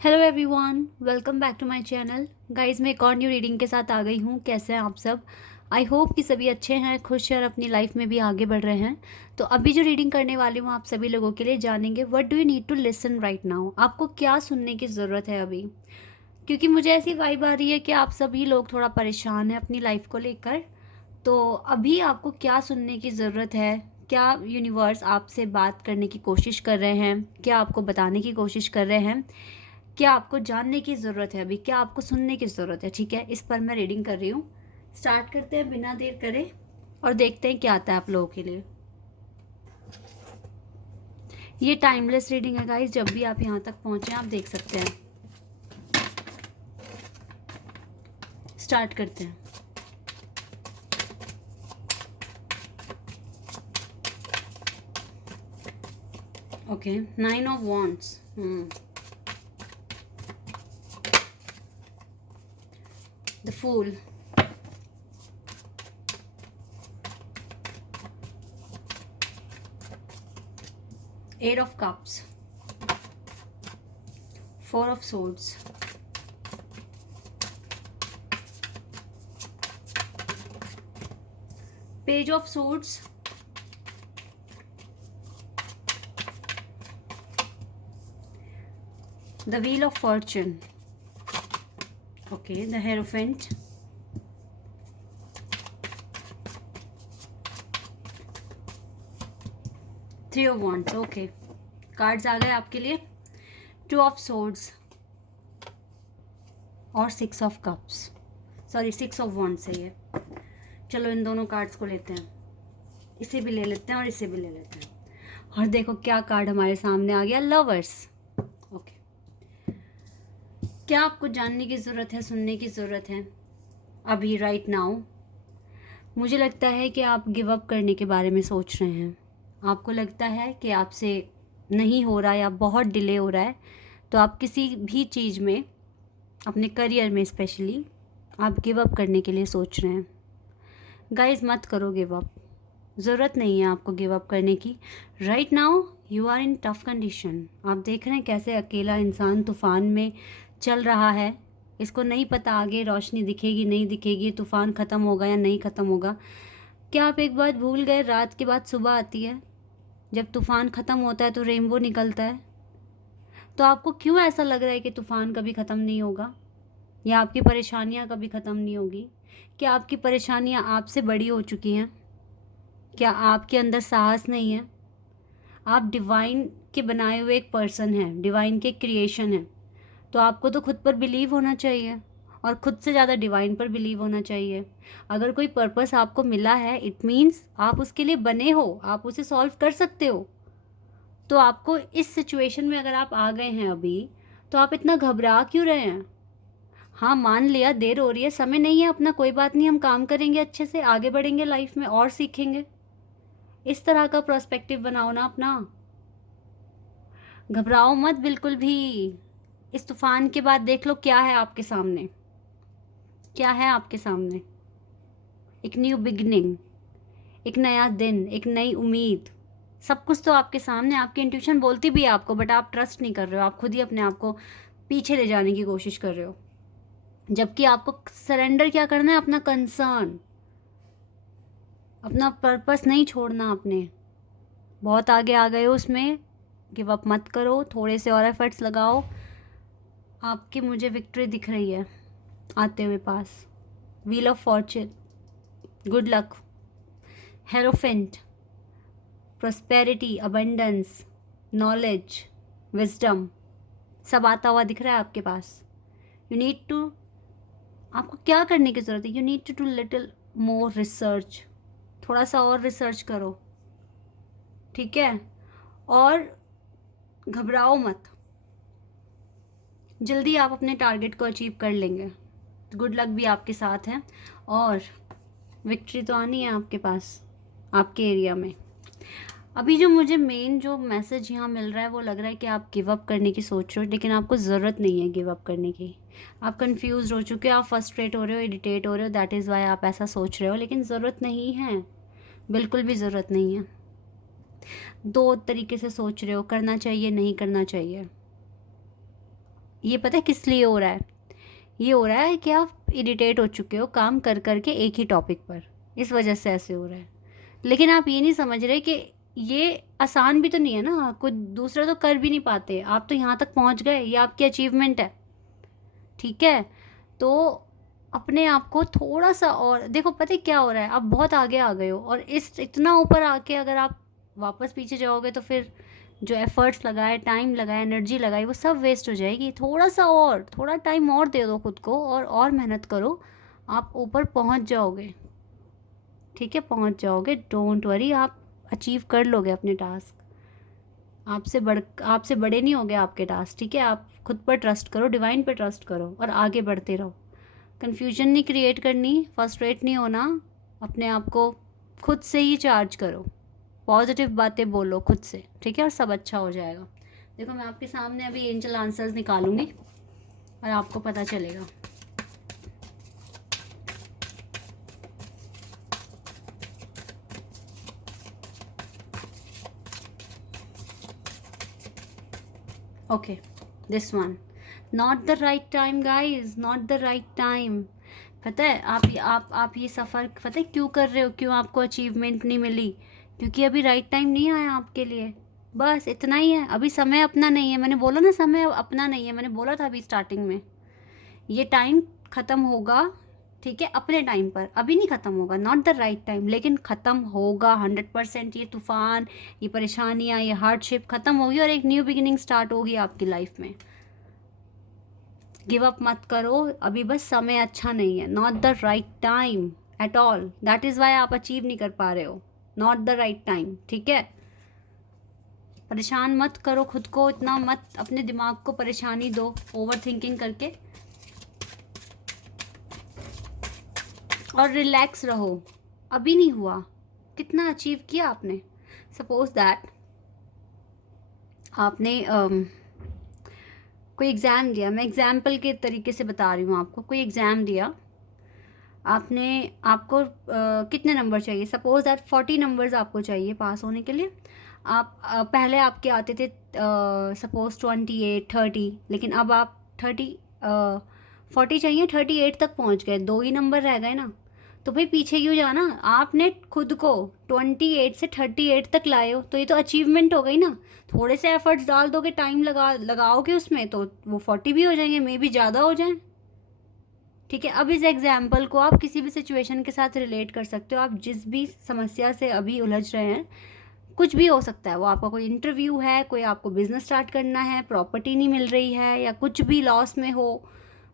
Hello everyone, welcome back to my channel. Guys, मैं एक और न्यू रीडिंग के साथ आ गई हूँ। कैसे हैं आप सब? आई होप कि सभी अच्छे हैं, खुश हैं और अपनी लाइफ में भी आगे बढ़ रहे हैं। तो अभी जो रीडिंग करने वाली हूँ आप सभी लोगों के लिए, जानेंगे what do you need to listen right now. आपको क्या सुनने की ज़रूरत है अभी? क्योंकि मुझे ऐसी वाइब आ रही है कि आप सभी लोग थोड़ा परेशान हैं अपनी लाइफ को लेकर। तो अभी आपको क्या सुनने की ज़रूरत है? क्या यूनिवर्स आपसे बात करने की कोशिश कर रहे हैं? क्या आपको बताने की कोशिश कर रहे हैं? क्या आपको जानने की ज़रूरत है अभी? क्या आपको सुनने की ज़रूरत है? ठीक है, इस पर मैं रीडिंग कर रही हूँ। स्टार्ट करते हैं बिना देर करे और देखते हैं क्या आता है आप लोगों के लिए। ये टाइमलेस रीडिंग है गाइस, जब भी आप यहाँ तक पहुँचे आप देख सकते हैं। स्टार्ट करते हैं। Okay, 9 of wands, the fool, 8 of cups, 4 of swords, page of swords, the wheel of fortune, okay, the hierophant, three of wands, okay. Cards आ गए आपके लिए। 2 ऑफ swords और 6 of cups, sorry 6 of wands है ये। चलो इन दोनों cards को लेते हैं, इसे भी ले लेते हैं और इसे भी ले लेते हैं। और देखो क्या कार्ड हमारे सामने आ गया, लवर्स। ओके, क्या आपको जानने की ज़रूरत है, सुनने की ज़रूरत है अभी राइट नाउ? मुझे लगता है कि आप गिव अप करने के बारे में सोच रहे हैं। आपको लगता है कि आपसे नहीं हो रहा या बहुत डिले हो रहा है, तो आप किसी भी चीज़ में, अपने करियर में स्पेशली, आप गिव अप करने के लिए सोच रहे हैं। गाइस, मत करो गिव अप। ज़रूरत नहीं है आपको गिव अप करने की। Right now you are in tough condition. आप देख रहे हैं कैसे अकेला इंसान तूफ़ान में चल रहा है। इसको नहीं पता आगे रोशनी दिखेगी नहीं दिखेगी, तूफ़ान ख़त्म होगा या नहीं ख़त्म होगा। क्या आप एक बात भूल गए? रात के बाद सुबह आती है। जब तूफ़ान ख़त्म होता है तो रेनबो निकलता है। तो आपको क्यों ऐसा लग रहा है कि तूफ़ान कभी ख़त्म नहीं होगा या आपकी परेशानियाँ कभी ख़त्म नहीं होगी? क्या आपकी परेशानियाँ आपसे बड़ी हो चुकी हैं? क्या आपके अंदर साहस नहीं है? आप डिवाइन के बनाए हुए एक पर्सन हैं, डिवाइन के क्रिएशन हैं। तो आपको तो खुद पर बिलीव होना चाहिए और खुद से ज़्यादा डिवाइन पर बिलीव होना चाहिए। अगर कोई पर्पस आपको मिला है, इट मीन्स आप उसके लिए बने हो, आप उसे सॉल्व कर सकते हो। तो आपको इस सिचुएशन में अगर आप आ गए हैं अभी, तो आप इतना घबरा क्यों रहे हैं? हाँ, मान लिया देर हो रही है, समय नहीं है अपना, कोई बात नहीं, हम काम करेंगे, अच्छे से आगे बढ़ेंगे लाइफ में और सीखेंगे। इस तरह का पर्सपेक्टिव बनाओ ना अपना। घबराओ मत बिल्कुल भी। इस तूफान के बाद देख लो क्या है आपके सामने। क्या है आपके सामने? एक न्यू बिगनिंग, एक नया दिन, एक नई उम्मीद। सब कुछ तो आपके सामने। आपकी इंट्यूशन बोलती भी है आपको, बट आप ट्रस्ट नहीं कर रहे हो। आप खुद ही अपने आप को पीछे ले जाने की कोशिश कर रहे हो, जबकि आपको सरेंडर क्या करना है? अपना कंसर्न, अपना पर्पस नहीं छोड़ना आपने। बहुत आगे आ गए हो उसमें, गिव अप मत करो, थोड़े से और एफर्ट्स लगाओ। आपकी मुझे विक्ट्री दिख रही है आते हुए पास। Wheel of fortune, good luck, hierophant, prosperity, abundance, knowledge, wisdom, सब आता हुआ दिख रहा है आपके पास। यू नीड टू, आपको क्या करने की ज़रूरत है? You need to do little more research. थोड़ा सा और रिसर्च करो, ठीक है? और घबराओ मत, जल्दी आप अपने टारगेट को अचीव कर लेंगे। गुड लक भी आपके साथ है और विक्ट्री तो आनी है आपके पास, आपके एरिया में। अभी जो मुझे मेन जो मैसेज यहाँ मिल रहा है वो लग रहा है कि आप गिव अप करने की सोच रहे हो, लेकिन आपको ज़रूरत नहीं है गिव अप करने की। आप कंफ्यूज हो चुके हो, आप फ्रस्ट्रेट हो रहे हो, इरिटेट हो रहे हो, दैट इज़ वाई आप ऐसा सोच रहे हो, लेकिन ज़रूरत नहीं है, बिल्कुल भी ज़रूरत नहीं है। दो तरीके से सोच रहे हो, करना चाहिए नहीं करना चाहिए। ये पता है किस लिए हो रहा है? ये हो रहा है कि आप इरिटेट हो चुके हो काम कर कर के एक ही टॉपिक पर, इस वजह से ऐसे हो रहा है। लेकिन आप ये नहीं समझ रहे कि ये आसान भी तो नहीं है ना, कुछ दूसरा तो कर भी नहीं पाते, आप तो यहाँ तक पहुँच गए, ये आपकी अचीवमेंट है। ठीक है, तो अपने आप को थोड़ा सा और देखो, पता है क्या हो रहा है, आप बहुत आगे आ गए हो, और इस इतना ऊपर आके अगर आप वापस पीछे जाओगे तो फिर जो एफर्ट्स लगाए, टाइम लगाए, एनर्जी लगाई, वो सब वेस्ट हो जाएगी। थोड़ा सा और, थोड़ा टाइम और दे दो खुद को, और मेहनत करो, आप ऊपर पहुंच जाओगे। ठीक है, पहुंच जाओगे, डोंट वरी, आप अचीव कर लोगे अपने टास्क। आपसे बड़े नहीं होंगे आपके टास्क। ठीक है, आप खुद पर ट्रस्ट करो, डिवाइन पे ट्रस्ट करो, और आगे बढ़ते रहो। कन्फ्यूजन नहीं क्रिएट करनी, फ्रस्ट्रेट नहीं होना, अपने आप को खुद से ही चार्ज करो, पॉजिटिव बातें बोलो खुद से। ठीक है, और सब अच्छा हो जाएगा। देखो, मैं आपके सामने अभी एंजल आंसर्स निकालूंगी और आपको पता चलेगा। Okay, this one, not the right time guys, not the right time. पता है आप ये सफ़र पता है क्यों कर रहे हो, क्यों आपको अचीवमेंट नहीं मिली? क्योंकि अभी राइट टाइम नहीं आया आपके लिए, बस इतना ही है। अभी समय अपना नहीं है, मैंने बोला ना, समय अपना नहीं है, मैंने बोला था अभी स्टार्टिंग में। ये टाइम ख़त्म होगा, ठीक है, अपने टाइम पर, अभी नहीं ख़त्म होगा, नॉट द राइट टाइम, लेकिन ख़त्म होगा 100%। ये तूफ़ान, ये परेशानियाँ, ये हार्डशिप ख़त्म होगी और एक न्यू बिगिनिंग स्टार्ट होगी आपकी लाइफ में। गिव अप मत करो, अभी बस समय अच्छा नहीं है, not the right time at all, that is why आप अचीव नहीं कर पा रहे हो, नॉट द राइट टाइम। ठीक है, परेशान मत करो खुद को, इतना मत अपने दिमाग को परेशानी दो ओवर थिंकिंग करके, और रिलैक्स रहो। अभी नहीं हुआ, कितना अचीव किया आपने। सपोज दैट आपने कोई एग्ज़ाम दिया, मैं एग्ज़ाम्पल के तरीके से बता रही हूँ आपको, कोई एग्ज़ाम दिया आपने, आपको कितने नंबर चाहिए, सपोज दैट 40 नंबर्स आपको चाहिए पास होने के लिए। आप पहले आपके आते थे सपोज 28, 30, लेकिन अब आप 40 चाहिए, 38 तक पहुंच गए, 2 ही नंबर रह गए ना। तो भाई पीछे क्यों जाना, आपने खुद को 28 से 38 तक लाए हो, तो ये तो अचीवमेंट हो गई ना। थोड़े से एफर्ट्स डाल दोगे, टाइम लगाओगे उसमें, तो वो 40 भी हो जाएंगे, मे भी ज़्यादा हो जाए। ठीक है, अब इस एग्जाम्पल को आप किसी भी सिचुएशन के साथ रिलेट कर सकते हो। आप जिस भी समस्या से अभी उलझ रहे हैं, कुछ भी हो सकता है वो, आपका कोई इंटरव्यू है, कोई आपको बिजनेस स्टार्ट करना है, प्रॉपर्टी नहीं मिल रही है, या कुछ भी लॉस में हो,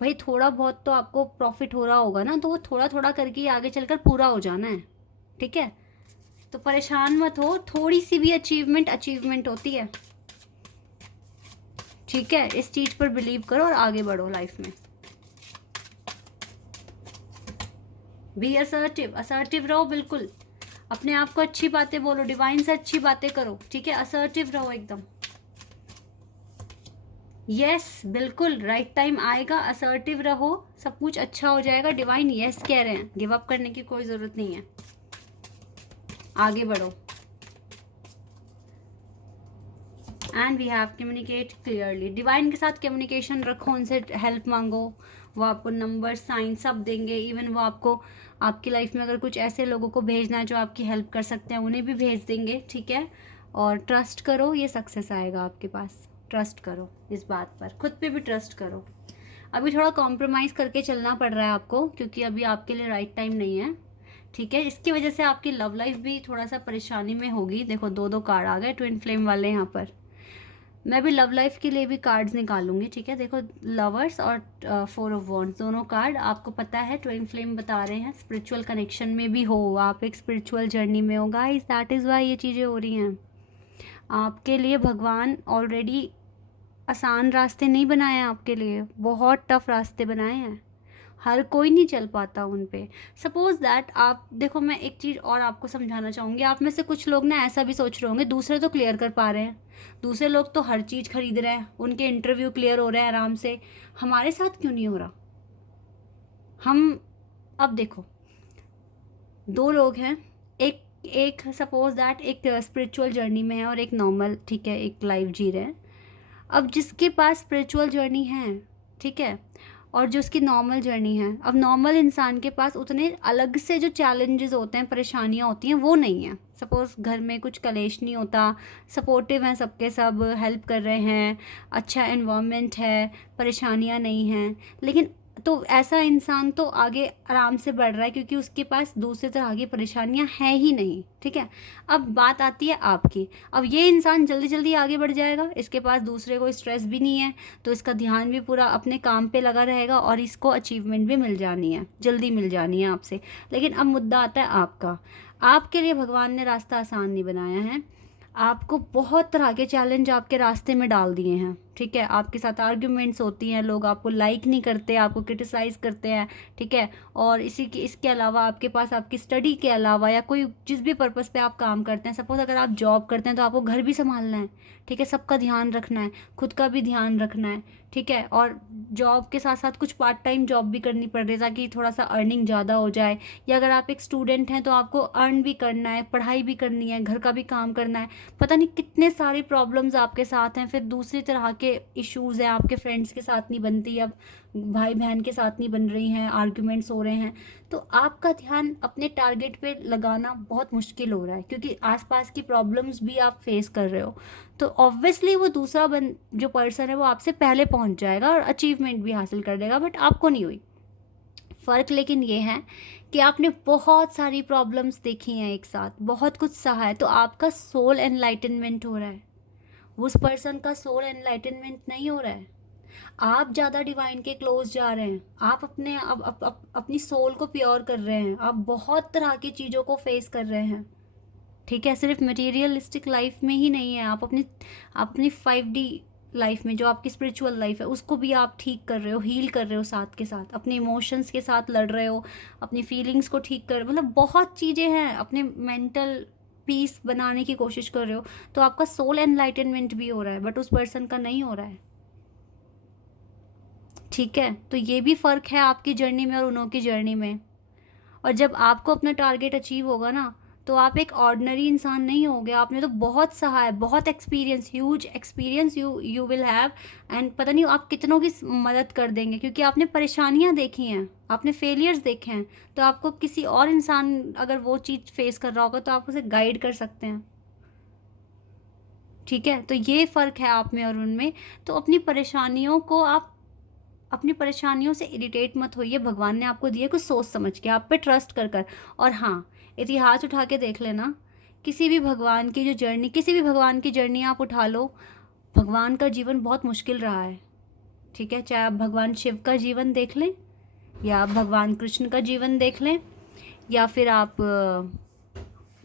भाई थोड़ा बहुत तो आपको प्रॉफिट हो रहा होगा ना, तो वो थोड़ा थोड़ा करके आगे चलकर पूरा हो जाना है। ठीक है, तो परेशान मत हो, थोड़ी सी भी अचीवमेंट होती है। ठीक है, इस चीज़ पर बिलीव करो और आगे बढ़ो लाइफ में। बी असर्टिव रहो, बिल्कुल अपने आप को अच्छी बातें बोलो, डिवाइन से अच्छी बातें करो। ठीक है, असर्टिव रहो एकदम। यस, बिल्कुल राइट टाइम आएगा, असर्टिव रहो, सब कुछ अच्छा हो जाएगा। डिवाइन यस कह रहे हैं, गिव अप करने की कोई ज़रूरत नहीं है, आगे बढ़ो। And we have communicate clearly, divine के साथ कम्युनिकेशन रखो, उनसे हेल्प मांगो, वो आपको नंबर, साइन सब देंगे। इवन वो आपको आपकी लाइफ में अगर कुछ ऐसे लोगों को भेजना है जो आपकी हेल्प कर सकते हैं, उन्हें भी भेज देंगे। ठीक है, और ट्रस्ट करो, ये सक्सेस आएगा आपके पास। ट्रस्ट करो इस बात पर, खुद पे भी ट्रस्ट करो। अभी थोड़ा कॉम्प्रोमाइज़ करके चलना पड़ रहा है आपको, क्योंकि अभी आपके लिए राइट टाइम नहीं है। ठीक है, इसकी वजह से आपकी लव लाइफ भी थोड़ा सा परेशानी में होगी। देखो, 2 कार्ड आ गए, ट्विन फ्लेम वाले यहाँ पर। मैं भी लव लाइफ के लिए भी कार्ड्स निकालूंगी। ठीक है, देखो, लवर्स और 4 ऑफ वॉन्ड्स, दोनों कार्ड आपको पता है ट्विन फ्लेम बता रहे हैं, स्पिरिचुअल कनेक्शन में भी हो, आप एक स्पिरिचुअल जर्नी में हो गाइस, दैट इज़ वाई ये चीज़ें हो रही हैं आपके लिए। भगवान ऑलरेडी आसान रास्ते नहीं बनाए हैं आपके लिए, बहुत टफ रास्ते बनाए हैं, हर कोई नहीं चल पाता उन पे। सपोज दैट आप देखो, मैं एक चीज़ और आपको समझाना चाहूँगी। आप में से कुछ लोग ना ऐसा भी सोच रहे होंगे, दूसरे तो क्लियर कर पा रहे हैं, दूसरे लोग तो हर चीज़ खरीद रहे हैं, उनके इंटरव्यू क्लियर हो रहे हैं आराम से, हमारे साथ क्यों नहीं हो रहा? हम अब देखो, 2 लोग हैं, एक एक सपोज दैट एक स्पिरिचुअल जर्नी में है और एक नॉर्मल, ठीक है, एक लाइफ जी रहे हैं। अब जिसके पास स्पिरिचुअल जर्नी है, ठीक है, और जो उसकी नॉर्मल जर्नी है, अब नॉर्मल इंसान के पास उतने अलग से जो चैलेंजेस होते हैं, परेशानियाँ होती हैं, वो नहीं है। सपोज़ घर में कुछ कलेश नहीं होता, सपोर्टिव हैं सबके सब, हेल्प कर रहे हैं, अच्छा एनवायरनमेंट है, परेशानियाँ नहीं हैं। लेकिन तो ऐसा इंसान तो आगे आराम से बढ़ रहा है क्योंकि उसके पास दूसरी तरह की परेशानियां हैं ही नहीं, ठीक है। अब बात आती है आपकी। अब ये इंसान जल्दी जल्दी आगे बढ़ जाएगा, इसके पास दूसरे को स्ट्रेस भी नहीं है, तो इसका ध्यान भी पूरा अपने काम पे लगा रहेगा और इसको अचीवमेंट भी मिल जानी है, जल्दी मिल जानी है आपसे। लेकिन अब मुद्दा आता है आपका। आपके लिए भगवान ने रास्ता आसान नहीं बनाया है, आपको बहुत तरह के चैलेंज आपके रास्ते में डाल दिए हैं, ठीक है। आपके साथ आर्ग्यूमेंट्स होती हैं, लोग आपको लाइक नहीं करते, आपको क्रिटिसाइज़ करते हैं, ठीक है। और इसके अलावा आपके पास आपकी स्टडी के अलावा या कोई जिस भी पर्पज़ पे आप काम करते हैं, सपोज़ अगर आप जॉब करते हैं तो आपको घर भी संभालना है, ठीक है, सबका ध्यान रखना है, खुद का भी ध्यान रखना है, ठीक है। और जॉब के साथ साथ कुछ पार्ट टाइम जॉब भी करनी पड़ रही है ताकि थोड़ा सा अर्निंग ज़्यादा हो जाए। या अगर आप एक स्टूडेंट हैं तो आपको अर्न भी करना है, पढ़ाई भी करनी है, घर का भी काम करना है, पता नहीं कितने सारे प्रॉब्लम्स आपके साथ हैं। फिर दूसरी तरह के इश्यूज़ हैं, आपके फ्रेंड्स के साथ नहीं बनती, अब भाई बहन के साथ नहीं बन रही हैं, आर्ग्यूमेंट्स हो रहे हैं, तो आपका ध्यान अपने टारगेट पे लगाना बहुत मुश्किल हो रहा है क्योंकि आसपास की प्रॉब्लम्स भी आप फेस कर रहे हो। तो ऑब्वियसली वो दूसरा जो पर्सन है वो आपसे पहले पहुंच जाएगा और अचीवमेंट भी हासिल कर लेगा, बट आपको नहीं हुई। फ़र्क लेकिन ये है कि आपने बहुत सारी प्रॉब्लम्स देखी हैं एक साथ, बहुत कुछ सहा है, तो आपका सोल एनलाइटनमेंट हो रहा है, उस पर्सन का सोल एनलाइटनमेंट नहीं हो रहा है। आप ज़्यादा डिवाइन के क्लोज जा रहे हैं, आप अपने अपनी सोल को प्योर कर रहे हैं, आप बहुत तरह की चीज़ों को फेस कर रहे हैं, ठीक है। सिर्फ मटेरियलिस्टिक लाइफ में ही नहीं है, आप अपनी 5D लाइफ में, जो आपकी स्पिरिचुअल लाइफ है, उसको भी आप ठीक कर रहे हो, हील कर रहे हो, साथ के साथ अपने इमोशंस के साथ लड़ रहे हो, अपनी फीलिंग्स को ठीक कर, मतलब बहुत चीज़ें हैं, अपने मेंटल पीस बनाने की कोशिश कर रहे हो। तो आपका सोल एनलाइटनमेंट भी हो रहा है, बट उस पर्सन का नहीं हो रहा है, ठीक है। तो ये भी फ़र्क है आपकी जर्नी में और उन्हों की जर्नी में। और जब आपको अपना टारगेट अचीव होगा ना, तो आप एक ऑर्डिनरी इंसान नहीं होगे, आपने तो बहुत सहा है, बहुत experience, huge experience you will have. And पता नहीं आप कितनों की मदद कर देंगे क्योंकि आपने परेशानियां देखी हैं, आपने फेलियर्स देखे हैं, तो आपको किसी और इंसान अगर वो चीज़ फेस कर रहा होगा तो आप उसे गाइड कर सकते हैं, ठीक है। तो ये फ़र्क है आप में और उनमें। तो अपनी परेशानियों से इरिटेट मत होइए, भगवान ने आपको दिए कुछ सोच समझ के, आप पे ट्रस्ट कर कर। और हाँ, इतिहास उठा के देख लेना, किसी भी भगवान की जर्नी आप उठा लो, भगवान का जीवन बहुत मुश्किल रहा है, ठीक है। चाहे आप भगवान शिव का जीवन देख लें, या आप भगवान कृष्ण का जीवन देख लें, या फिर आप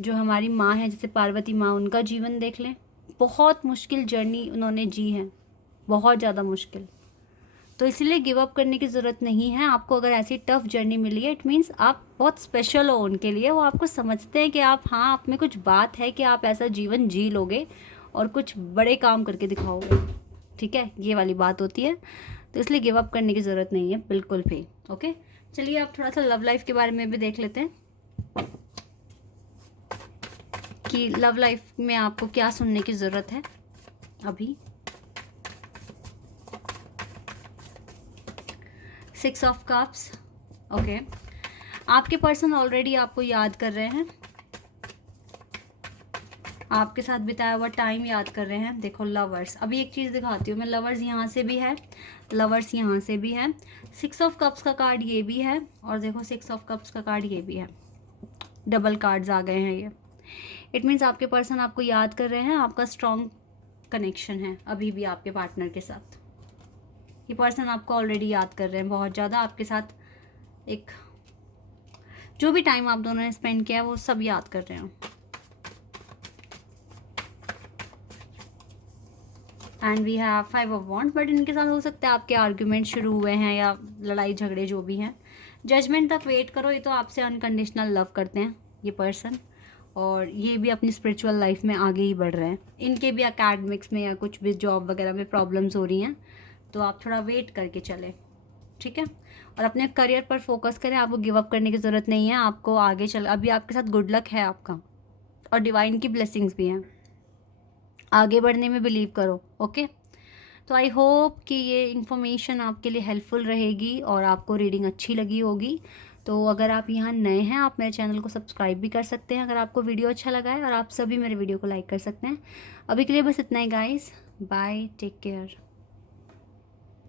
जो हमारी माँ है जैसे पार्वती माँ, उनका जीवन देख लें, बहुत मुश्किल जर्नी उन्होंने जी है, बहुत ज़्यादा मुश्किल। तो इसलिए गिव अप करने की ज़रूरत नहीं है आपको। अगर ऐसी टफ जर्नी मिली है, इट मीन्स आप बहुत स्पेशल हो उनके लिए, वो आपको समझते हैं कि आप, हाँ, आप में कुछ बात है कि आप ऐसा जीवन जी लोगे और कुछ बड़े काम करके दिखाओगे, ठीक है, ये वाली बात होती है। तो इसलिए गिव अप करने की ज़रूरत नहीं है बिल्कुल भी, ओके। चलिए आप थोड़ा सा लव लाइफ के बारे में भी देख लेते हैं कि लव लाइफ में आपको क्या सुनने की ज़रूरत है अभी। 6 ऑफ कप्स, ओके। आपके पर्सन ऑलरेडी आपको याद कर रहे हैं, आपके साथ बिताया हुआ टाइम याद कर रहे हैं। देखो लवर्स, अभी एक चीज़ दिखाती हूँ मैं, लवर्स यहाँ से भी है, लवर्स यहाँ से भी है, 6 ऑफ कप्स का कार्ड ये भी है, और देखो 6 ऑफ कप्स का कार्ड ये भी है, डबल कार्ड्स आ गए हैं ये। इट मीन्स आपके पर्सन आपको याद कर रहे हैं, आपका स्ट्रॉन्ग कनेक्शन है अभी भी आपके पार्टनर के साथ। ये पर्सन आपको ऑलरेडी याद कर रहे हैं बहुत ज़्यादा, आपके साथ एक जो भी टाइम आप दोनों ने स्पेंड किया है वो सब याद कर रहे हैं। And we have 5 of wands, but इनके साथ हो सकता है आपके आर्ग्यूमेंट शुरू हुए हैं या लड़ाई झगड़े जो भी हैं। जजमेंट तक वेट करो, ये तो आपसे अनकंडीशनल लव करते हैं ये पर्सन, और ये भी अपनी स्पिरिचुअल लाइफ में आगे ही बढ़ रहे हैं। इनके भी एकेडमिक्स में या कुछ भी जॉब वगैरह में प्रॉब्लम्स हो रही हैं, तो आप थोड़ा वेट करके चलें, ठीक है। और अपने करियर पर फोकस करें, आपको गिव अप करने की ज़रूरत नहीं है, आपको आगे चल, अभी आपके साथ गुड लक है आपका, और डिवाइन की ब्लेसिंग्स भी हैं, आगे बढ़ने में बिलीव करो, ओके। तो आई होप कि ये इन्फॉर्मेशन आपके लिए हेल्पफुल रहेगी और आपको रीडिंग अच्छी लगी होगी। तो अगर आप यहाँ नए हैं, आप मेरे चैनल को सब्सक्राइब भी कर सकते हैं अगर आपको वीडियो अच्छा लगा है, और आप सभी मेरे वीडियो को लाइक कर सकते हैं। अभी के लिए बस इतना ही गाइस, बाय, टेक केयर।